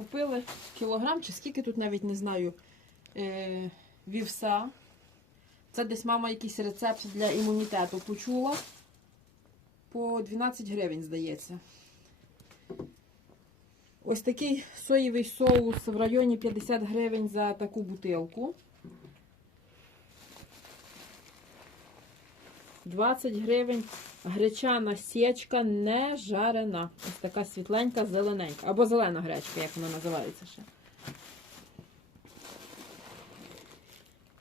Купили кілограм, чи скільки тут навіть не знаю. Е, вівса. Це десь мама якийсь рецепт для імунітету почула. По 12 гривень, здається. Ось такий соєвий соус в районі 50 гривень за таку бутилку. 20 гривень гречана сечка не жарена. Ось така світленька, зелененька. Або зелена гречка, як вона називається ще.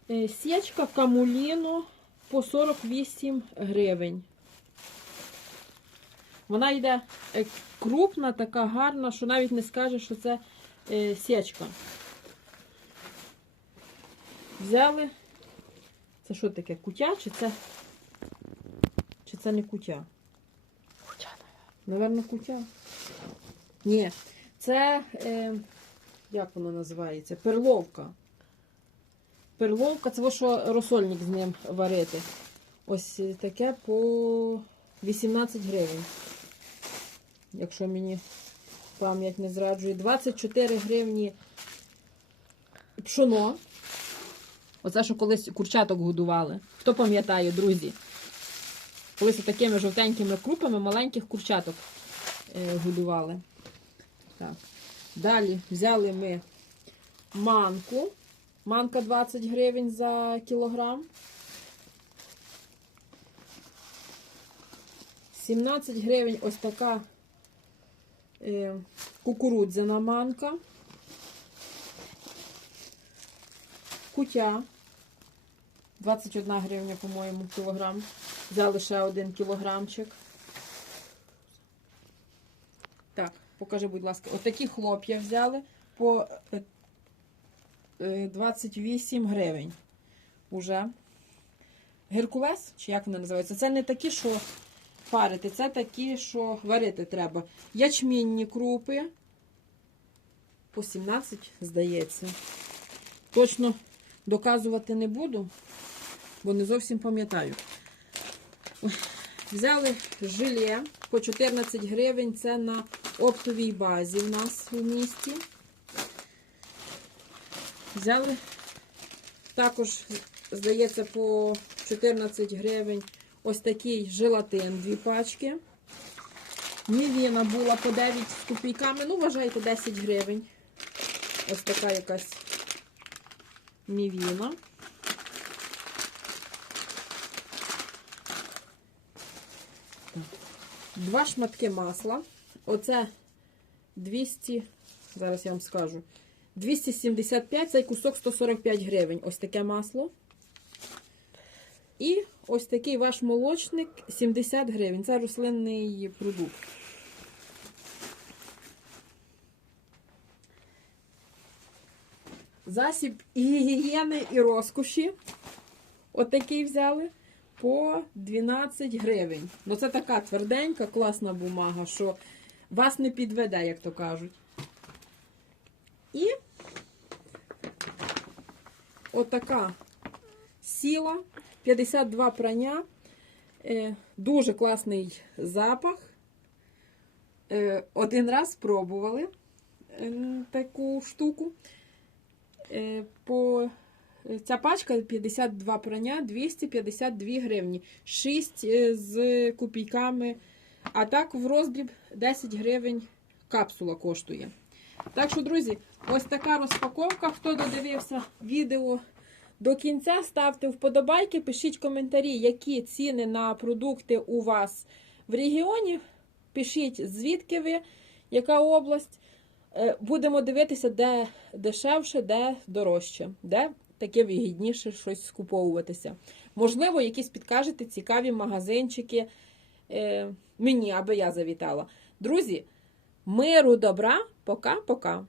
Е, Сечка камуліно по 48 гривень. Вона йде е, крупна, така гарна, що навіть не скаже, що це е, сечка. Взяли. Це що таке? Кутя чи це? Це не кутя? Кутя, Наверно, кутя. Ні, це, е, як воно називається? Перловка. Перловка, це во, що розсольник з ним варити. Ось таке по 18 гривень. Якщо мені пам'ять не зраджує. 24 гривні пшоно. Оце, що колись курчаток годували. Хто пам'ятає, друзі? Колись такими жовтенькими крупами маленьких курчаток е, годували. Так. Далі взяли ми манку. Манка 20 гривень за кілограм. 17 гривень ось така е, кукурудзяна манка. Кутя. 21 гривня, по-моєму, кілограм. Взяли ще один кілограмчик. Так, покажи, будь ласка, отакі хлоп'я взяли по е, е, 28 гривень. Уже. Геркулес, чи як вони називаються? Це не такі, що парити, це такі, що варити треба. Ячмінні крупи. По 17, здається. Точно доказувати не буду, бо не зовсім пам'ятаю. Взяли желе по 14 гривень. Це на оптовій базі в нас у місті. Взяли також, здається, по 14 гривень ось такий желатин, дві пачки. Мівіна була по 9 з копійками, ну, вважайте, 10 гривень. Ось така якась мівіна. Два шматки масла. Оце 200, зараз я вам скажу. 275, цей кусок 145 гривень. Ось таке масло. І ось такий ваш молочник 70 гривень. Це рослинний продукт. Засіб і гігієни і розкоші. Отакий взяли по 12 гривень. Ну, це така тверденька, класна бумага, що вас не підведе, як то кажуть. І отака сіла, 52 прання. Е, Дуже класний запах. Е, Один раз спробували е, таку штуку. По Ця пачка 52 прання, 252 гривні. 6 з копійками. А так в роздріб 10 гривень капсула коштує. Так що, друзі, ось така розпаковка. Хто додивився відео до кінця, ставте вподобайки, пишіть коментарі, які ціни на продукти у вас в регіоні. Пишіть, звідки ви, яка область. Е, Будемо дивитися, де дешевше, де дорожче, де таке вигідніше щось скуповуватися. Можливо, якісь підкажете цікаві магазинчики е, мені, аби я завітала. Друзі, миру, добра, пока-пока.